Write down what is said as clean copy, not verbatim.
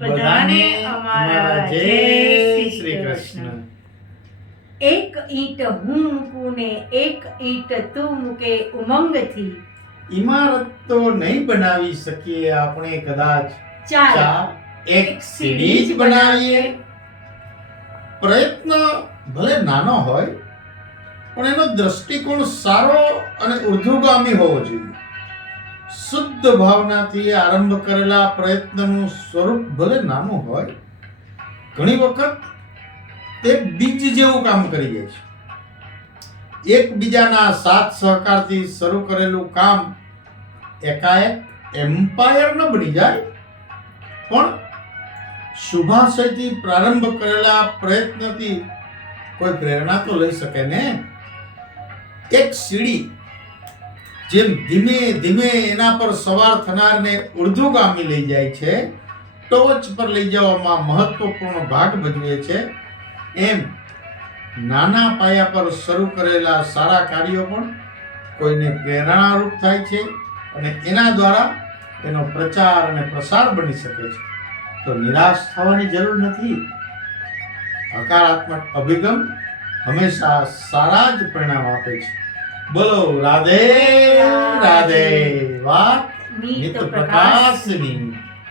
બધાને અમારા જય શ્રી કૃષ્ણ. એક ઈંટ હું મૂકું ને એક ઈંટ તું મૂકે ઉમંગથી. ઇમારત તો નહીં બનાવી શકીએ આપણે કદાચ, ચાલ એક સીડી જ બનાવીએ. પ્રયત્ન ભલે નાનો હોય પણ એનો દ્રષ્ટિકોણ સારો અને ઉર્ધ્વગામી હોવો જોઈએ. શુદ્ધ ભાવનાથી આરંભ કરેલા પ્રયત્નનું સ્વરૂપ ભલે નાનું હોય, ઘણી વખત તે બીજ જેવું કામ કરી જાય છે. એકબીજાના સાથ સહકારથી શરૂ કરેલું કામ એકાએક એમ્પાયર ન બની જાય, પણ શુભાશયથી પ્રારંભ કરેલા પ્રયત્નથી કોઈ પ્રેરણા તો લઈ શકે ને. એક સીડી જેમ ધીમે ધીમે એના પર સવાર થનારને ઉર્ધ્વગામી લઈ જાય છે, ટોચ પર લઈ જવામાં મહત્વપૂર્ણ ભાગ ભજવે છે, એમ નાના પાયા પર શરૂ કરેલા સારા કાર્યો પણ કોઈને પ્રેરણારૂપ થાય છે અને એના દ્વારા એનો પ્રચાર અને પ્રસાર બની શકે છે. તો નિરાશ થવાની જરૂર નથી. હકારાત્મક અભિગમ હંમેશા સારા જ પરિણામ આપે છે. બોલો રાધે રાધે. વાત નિત પ્રકાશની.